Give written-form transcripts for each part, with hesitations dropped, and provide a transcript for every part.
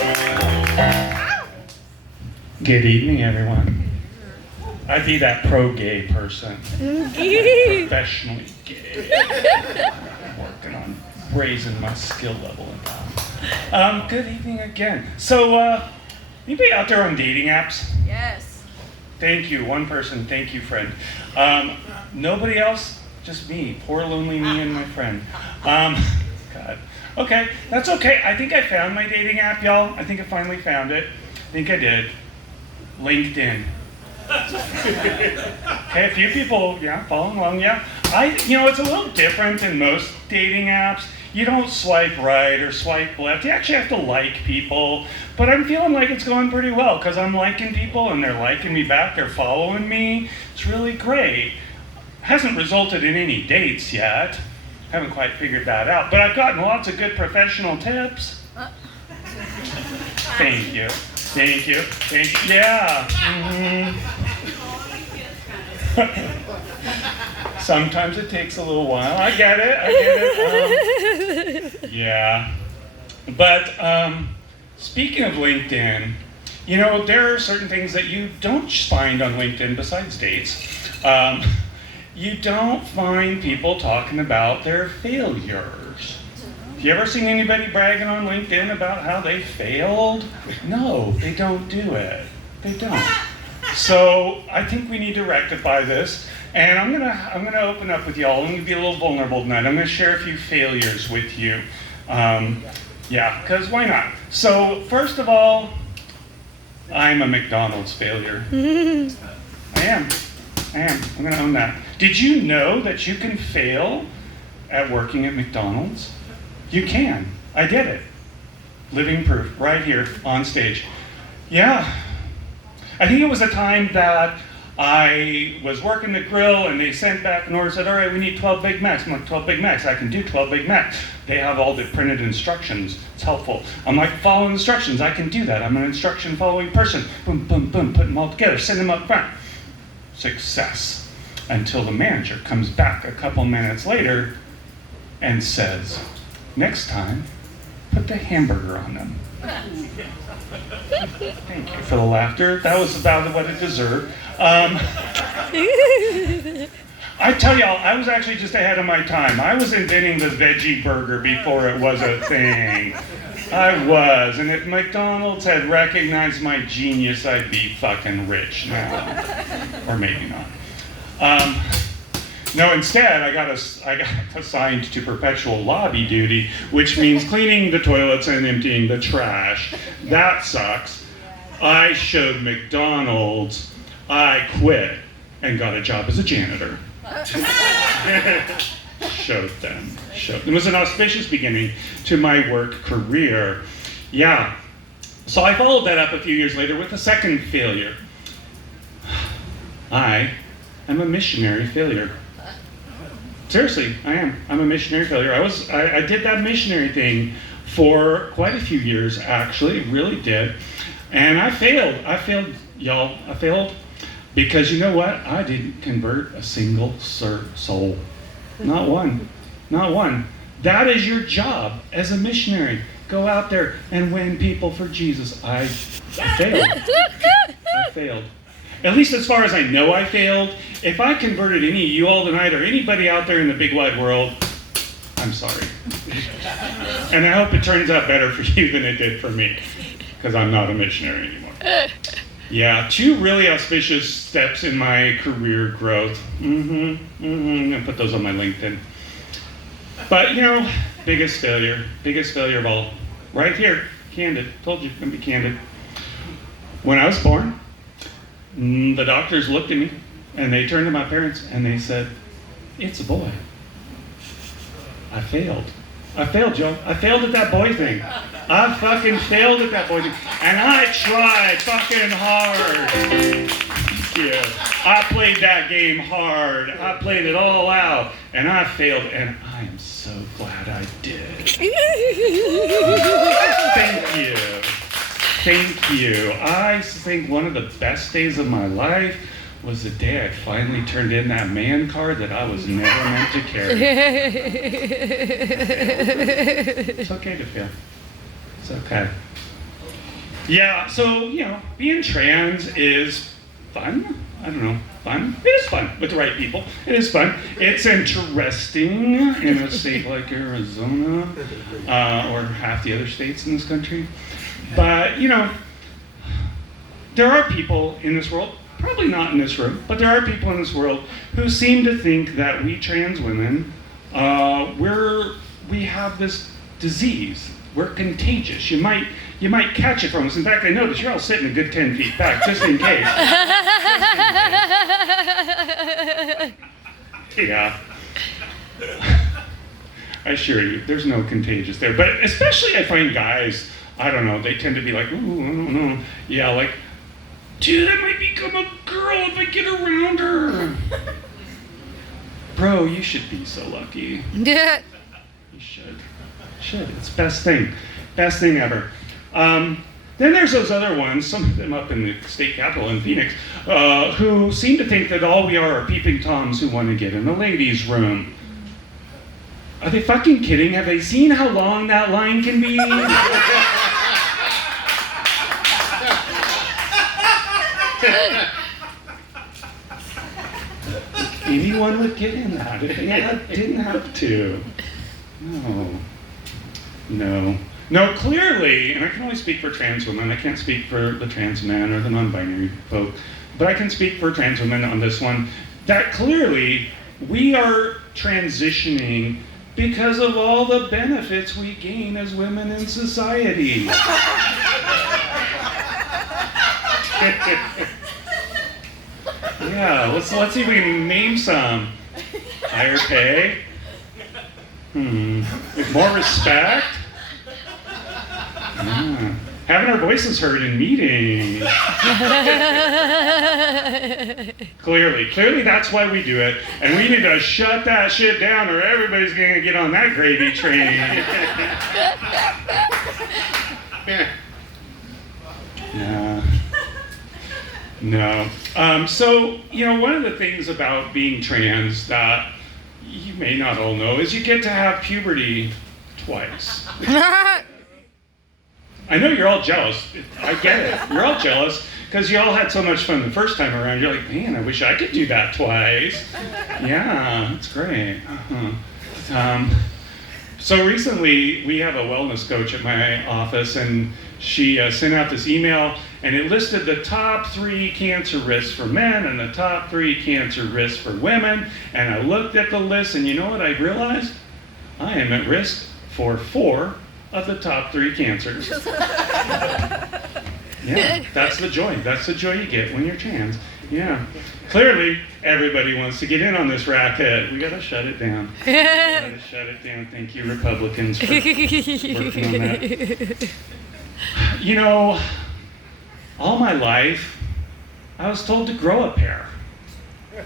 Good evening, everyone. I'd be that pro-gay person. Professionally gay. Working on raising my skill level in town. Good evening again. So, anybody out there on dating apps? Yes. Thank you. One person. Thank you, friend. Nobody else? Just me. Poor, lonely me and my friend. God. Okay, that's okay. I think I found my dating app, y'all. I think I finally found it. I think I did. LinkedIn. Okay, a few people, following along, it's a little different than most dating apps. You don't swipe right or swipe left. You actually have to like people. But I'm feeling like it's going pretty well because I'm liking people and they're liking me back. They're following me. It's really great. Hasn't resulted in any dates yet. Haven't quite figured that out. But I've gotten lots of good professional tips. Thank you. Thank you. Thank you. Yeah. Sometimes it takes a little while. I get it. Yeah. But speaking of LinkedIn, there are certain things that you don't find on LinkedIn besides dates. You don't find people talking about their failures. Have you ever seen anybody bragging on LinkedIn about how they failed? No, they don't do it. They don't. So I think we need to rectify this. And I'm gonna open up with y'all. I'm gonna be a little vulnerable tonight. I'm gonna share a few failures with you. Because why not? So first of all, I'm a McDonald's failure. I am. I'm gonna own that. Did you know that you can fail at working at McDonald's? You can. I did it. Living proof, right here on stage. Yeah. I think it was a time that I was working the grill and they sent back an order and said, all right, we need 12 Big Macs. I'm like, 12 Big Macs, I can do 12 Big Macs. They have all the printed instructions. It's helpful. I'm like, follow instructions, I can do that. I'm an instruction following person. Boom, boom, boom, put them all together, send them up front. Success. Until the manager comes back a couple minutes later and says, next time, put the hamburger on them. Thank you for the laughter. That was about what it deserved. I tell y'all, I was actually just ahead of my time. I was inventing the veggie burger before it was a thing. I was. And if McDonald's had recognized my genius, I'd be fucking rich now. Or maybe not. No, instead, I got assigned to perpetual lobby duty, which means cleaning the toilets and emptying the trash. That sucks. I showed McDonald's. I quit and got a job as a janitor. Showed them. It was an auspicious beginning to my work career. Yeah. So I followed that up a few years later with a second failure. I am a missionary failure. Seriously, I am. I'm a missionary failure. I did that missionary thing for quite a few years, actually, really did. And I failed, y'all. I failed because you know what? I didn't convert a single soul. Not one. That is your job as a missionary. Go out there and win people for Jesus. I failed. At least as far as I know I failed. If I converted any of you all tonight or anybody out there in the big wide world, I'm sorry. And I hope it turns out better for you than it did for me, because I'm not a missionary anymore. Yeah, 2 really auspicious steps in my career growth. I'm gonna put those on my LinkedIn. But biggest failure of all. Right here, candid, told you, I'm gonna be candid. When I was born, the doctors looked at me and they turned to my parents and they said, it's a boy. I failed, Joe. I failed at that boy thing. I fucking failed at that boy thing. And I tried fucking hard. Yeah. I played that game hard. I played it all out. And I failed. And I am so glad I did. Thank you. I think one of the best days of my life was the day I finally turned in that man card that I was never meant to carry. It's okay to fail. It's okay. Yeah, so, being trans is fun. I don't know, fun? It is fun with the right people. It is fun. It's interesting in a state like Arizona, or half the other states in this country. But, there are people in this world, probably not in this room, but there are people in this world who seem to think that we trans women, we have this disease. We're contagious. You might catch it from us. In fact, I noticed you're all sitting a good 10 feet back, just in case. Yeah. I assure you, there's no contagious there. But especially I find guys, I don't know, they tend to be like, ooh, I don't know. Yeah, like, dude, I might become a girl if I get around her. Bro, you should be so lucky. Yeah. You should. It's the best thing ever. Then there's those other ones, some of them up in the state capitol in Phoenix, who seem to think that all we are peeping toms who want to get in the ladies' room. Are they fucking kidding? Have they seen how long that line can be? Anyone would get in that. They didn't have to. No, clearly, and I can only speak for trans women, I can't speak for the trans men or the non-binary folk, but I can speak for trans women on this one, that clearly we are transitioning because of all the benefits we gain as women in society. Yeah, let's see if we can name some. Higher pay. More respect. Yeah. Having our voices heard in meetings. Clearly that's why we do it. And we need to shut that shit down or everybody's going to get on that gravy train. No. So, one of the things about being trans that you may not all know is you get to have puberty twice. I know you're all jealous. I get it. You're all jealous because you all had so much fun the first time around. You're like, man, I wish I could do that twice. Yeah, it's great. So recently, we have a wellness coach at my office, and she sent out this email, and it listed the top 3 cancer risks for men and the top 3 cancer risks for women. And I looked at the list, and you know what I realized? I am at risk for 4 of the top 3 cancers. Yeah, that's the joy. That's the joy you get when you're trans. Yeah. Clearly, everybody wants to get in on this racket. We gotta shut it down. Thank you, Republicans, for working on that. All my life, I was told to grow a pair. I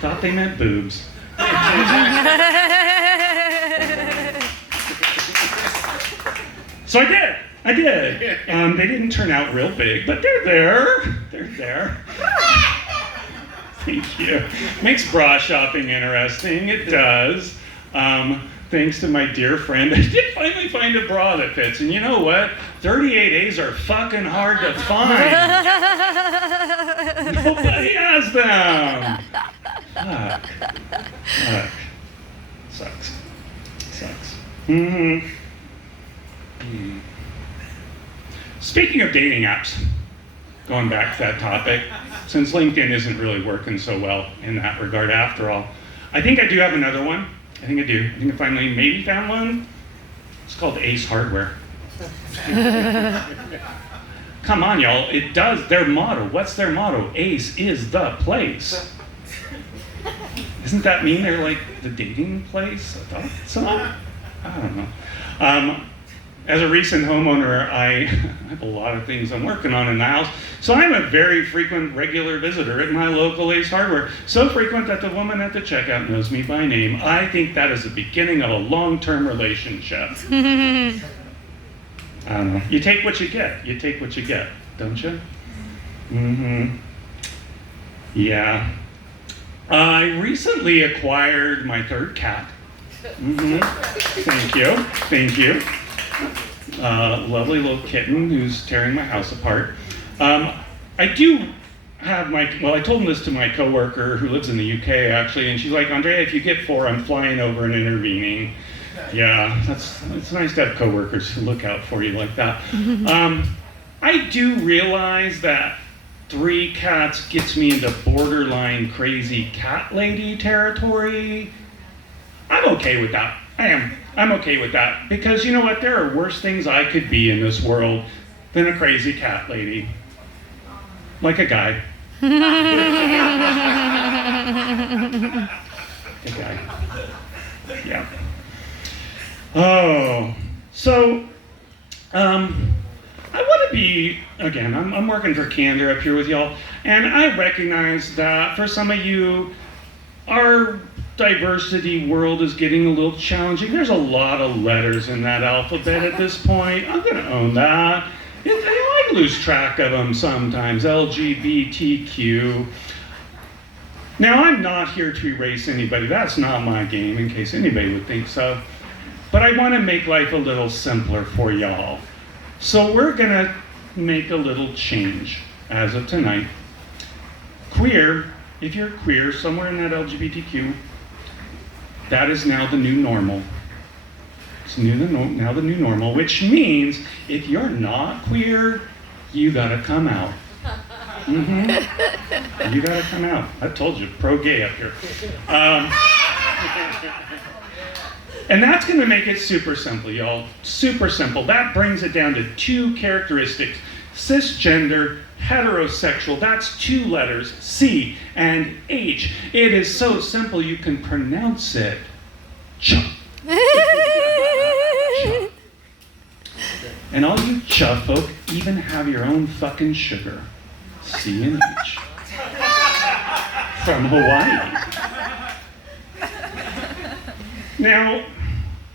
thought they meant boobs. So I did. They didn't turn out real big, but they're there. Thank you. Makes bra shopping interesting. It does. Thanks to my dear friend, I did finally find a bra that fits. And you know what? 38As are fucking hard to find. Nobody has them. Fuck. Sucks. Speaking of dating apps, going back to that topic, since LinkedIn isn't really working so well in that regard after all, I think I do have another one. I think I finally maybe found one. It's called Ace Hardware. Come on, y'all. It does. Their motto. What's their motto? Ace is the place. Doesn't that mean they're like the dating place? I thought so. I don't know. As a recent homeowner, I have a lot of things I'm working on in the house. So I'm a very frequent, regular visitor at my local Ace Hardware. So frequent that the woman at the checkout knows me by name. I think that is the beginning of a long-term relationship. I don't know. You take what you get. Don't you? Yeah. I recently acquired my 3rd cat. Thank you. lovely little kitten who's tearing my house apart. I do have I told this to my coworker who lives in the UK actually, and she's like, Andrea, if you get 4, I'm flying over and intervening. Yeah, it's nice to have coworkers who look out for you like that. I do realize that 3 cats gets me into borderline crazy cat lady territory. I'm okay with that. I am. I'm okay with that. Because you know what? There are worse things I could be in this world than a crazy cat lady. Like a guy. A guy. Yeah. Oh. So, I want to be, again, I'm working for Candor up here with y'all, and I recognize that for some of you, our diversity world is getting a little challenging. There's a lot of letters in that alphabet at this point. I'm going to own that. I lose track of them sometimes. LGBTQ. Now, I'm not here to erase anybody. That's not my game, in case anybody would think so. But I want to make life a little simpler for y'all. So we're going to make a little change as of tonight. Queer, if you're queer, somewhere in that LGBTQ, that is now the new normal. It's now the new normal, which means if you're not queer, you gotta come out. You gotta come out. I told you, pro-gay up here. And that's gonna make it super simple, y'all. Super simple. That brings it down to 2 characteristics. Cisgender, heterosexual, that's 2 letters, C and H. It is so simple you can pronounce it. Ch. And all you Cha folk even have your own fucking sugar. C and H. From Hawaii. Now,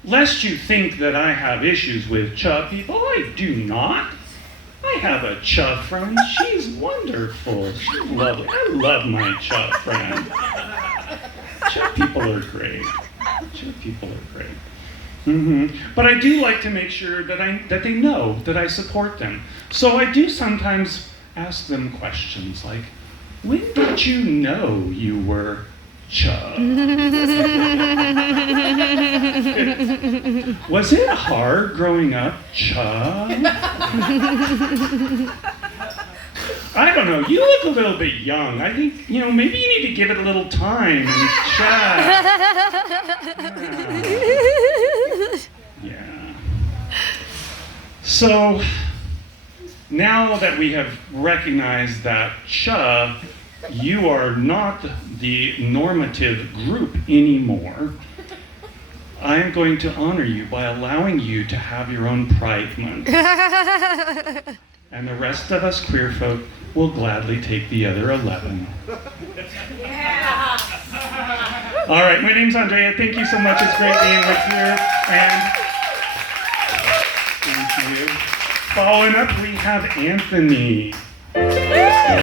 lest you think that I have issues with Cha people, I do not. I have a Cha friend. She's wonderful. She's lovely. I love my Cha friend. Cha people are great. Cha people are great. But I do like to make sure that they know that I support them. So I do sometimes ask them questions like, when did you know you were Cha? Was it hard growing up, Cha? I don't know, you look a little bit young. I think, maybe you need to give it a little time and chat. Yeah. So, now that we have recognized that Cha, you are not the normative group anymore, I am going to honor you by allowing you to have your own Pride Month. And the rest of us queer folk will gladly take the other 11. Yeah. All right, my name's Andrea. Thank you so much. It's great being with you. And thank you. Following up, we have Anthony.